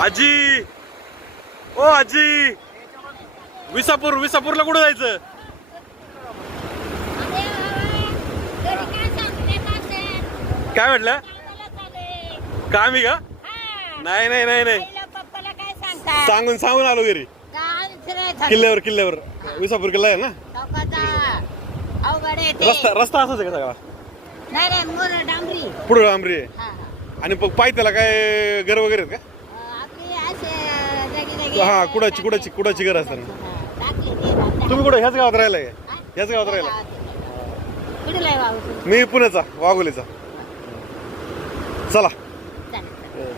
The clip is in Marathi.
आजी! ओ आजी! विसापूर विसापूरला कुठं जायचं? काय म्हटलं? काम आहे का? नाही नाही नाही नाही. सांगून सांगून आलो घरी. किल्ल्यावर किल्ल्यावर. विसापूर किल्ला आहे ना. रस्ता रस्ता असाच आहे का सगळा? पुढे डांबरी आहे. आणि पाय त्याला काय घर वगैरे आहेत अं, हा कुडाची कुडाची कुडाची घर हा, बांधा. तुम्ही कुठे ह्याच गावात राहिलाय? हा? ह्याच गावात राहिला? मी पुण्याचा वाघोलीचा चला चालेल.